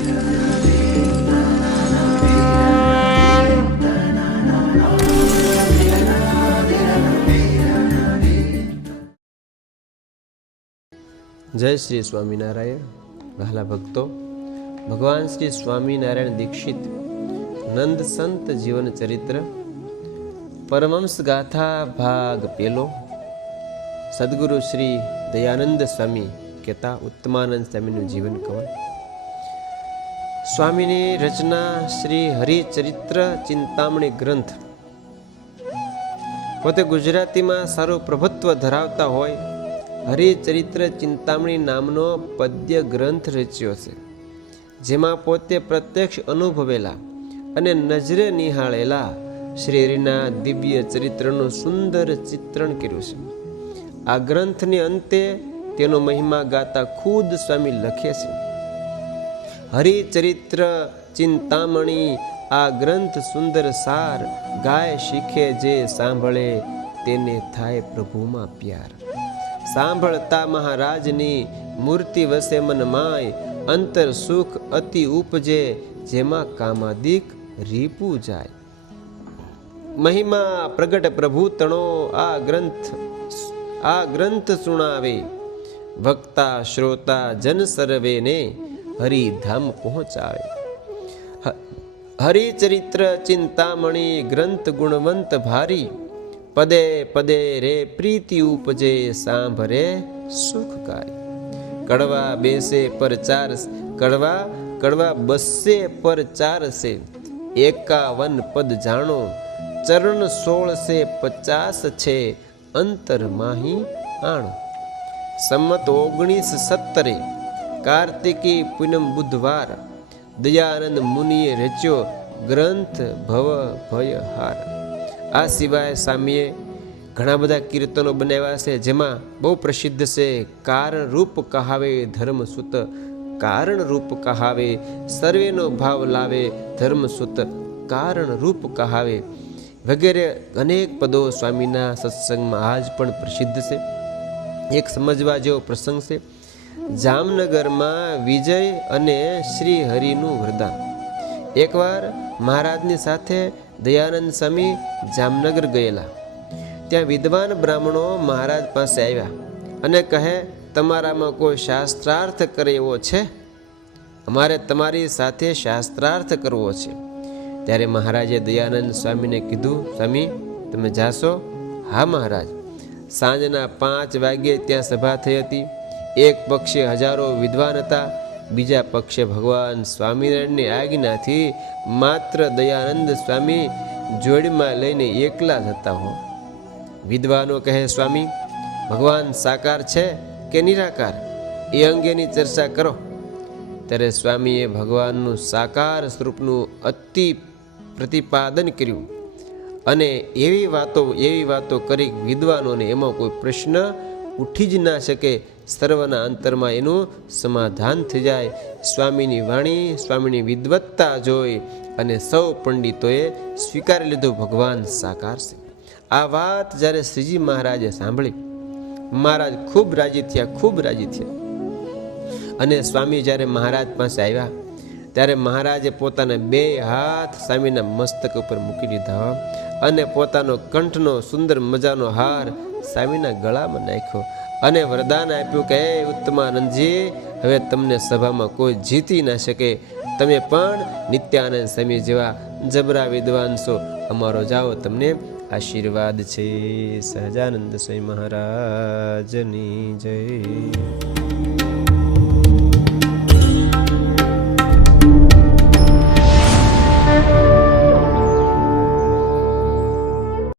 જય શ્રી સ્વામિનારાયણ. વહાલા ભક્તો, ભગવાન શ્રી સ્વામિનારાયણ દીક્ષિત નંદ સંત જીવન ચરિત્ર પરમંશ ગાથા ભાગ પેલો સદગુરુ શ્રી દયાનંદ સ્વામી કહેતા ઉત્તમાનંદ સ્વામીનું જીવન કવન. સ્વામીની રચના શ્રી હરિચરિત્ર ચિંતામણી ગ્રંથ. પોતે ગુજરાતીમાં સારું પ્રભુત્વ ધરાવતા હોય, હરિચરિત્ર ચિંતામણી નામનો પદ્ય ગ્રંથ રચ્યો છે, જેમાં પોતે પ્રત્યક્ષ અનુભવેલા અને નજરે નિહાળેલા શ્રી દિવ્ય ચરિત્રનું સુંદર ચિત્રણ કર્યું છે. આ ગ્રંથની અંતે તેનો મહિમા ગાતા ખુદ સ્વામી લખે છે. હરિચરિત્ર ચિંતામણી આ ગ્રંથ સુંદર સાર ગાય શીખે જે સાંભળે તેને થાય પ્રભુમાં પ્યાર. સાંભળતા મહારાજની મૂર્તિ વસે મન માય, અંતર સુખ અતિ ઉપજે જેમાં કામાદિક રીપુ જાય. મહિમા પ્રગટ પ્રભુ તણો આ ગ્રંથ આ ગ્રંથ સુણાવે. વક્તા શ્રોતા, જન સર્વેને હરિધામ પહોંચાવે હ- હરિચરિત્ર ચિંતામણી ગ્રંથ ગુણવંત ભારી પદે પદે રે પ્રીતિ ઉપજે સાંભરે સુખકારી કડવા બેસે પર ચાર કડવા કડવા બસે પર ચાર છે એકાવન પદ જાણો ચરણ સોળ સે પચાસ છે અંતર માહી આણો સંમત ઓગણીસ સત્તરે કાર્તિકી પૂનમ બુધવાર દયાનંદ મુનિએ રચ્યો ગ્રંથ ભવ ભયહાર. આ સિવાય સ્વામીએ ઘણા બધા કીર્તનો બનાવ્યા છે, જેમાં બહુ પ્રસિદ્ધ છે કારણરૂપ કહાવે ધર્મસુત. કારણરૂપ કહાવે, સર્વેનો ભાવ લાવે ધર્મસુત. કારણરૂપ કહાવે વગેરે અનેક પદો સ્વામીના સત્સંગમાં આજ પણ પ્રસિદ્ધ છે. એક સમજવા જેવો પ્રસંગ છે જામનગરમાં વિજય અને શ્રી હરિનું વરદાન. એકવાર મહારાજની સાથે દયાનંદ સ્વામી જામનગર ગયેલા. ત્યાં વિદ્વાન બ્રાહ્મણો મહારાજ પાસે આવ્યા અને કહે, તમારામાં કોઈ શાસ્ત્રાર્થ કરે એવો છે? અમારે તમારી સાથે શાસ્ત્રાર્થ કરવો છે. ત્યારે મહારાજે દયાનંદ સ્વામીને કીધું, સ્વામી, તમે જાશો? હા, મહારાજ. સાંજના પાંચ વાગ્યે ત્યાં સભા થઈ હતી. એક પક્ષે હજારો વિદ્વાન હતા, બીજા પક્ષે ભગવાન સ્વામિનારાયણની આજ્ઞાથી માત્ર દયાનંદ સ્વામી જોડીમાં લઈને એકલા જ હતા હો. વિદ્વાનો કહે, સ્વામી, ભગવાન સાકાર છે કે નિરાકાર? એ અંગેની ચર્ચા કરો. ત્યારે સ્વામીએ ભગવાનનું સાકાર સ્વરૂપનું અતિ પ્રતિપાદન કર્યું અને એવી વાતો એવી વાતો કરી વિદ્વાનોને એમાં કોઈ પ્રશ્ન ઉઠી જ ના શકે સર્વના અંતરમાં એનું સમાધાન થઈ જાય. સ્વામીની વાણી, સ્વામીની વિદવત્તા જોઈ અને સૌ પંડિતોએ સ્વીકારી લીધું, ભગવાન સાકાર આ વાત જ્યારે શ્રીજી મહારાજે સાંભળી, મહારાજ ખૂબ રાજી થયા, ખૂબ રાજી થયા. અને સ્વામી જ્યારે મહારાજ પાસે આવ્યા, ત્યારે મહારાજે પોતાના બે હાથ સ્વામીના મસ્તક ઉપર મૂકી દીધા અને પોતાનો કંઠનો સુંદર મજાનો હાર સ્વામીના ગળામાં નાખ્યો અને વરદાન આપ્યું કે ઉત્તમાનંદજી, હવે તમને સભામાં કોઈ જીતી ના શકે. તમે પણ નિત્યાનંદ સ્વામી જેવા જબરા વિદ્વાન છો. અમારો જાઓ તમને આશીર્વાદ છે. સહજાનંદ સ્વામી મહારાજની જય.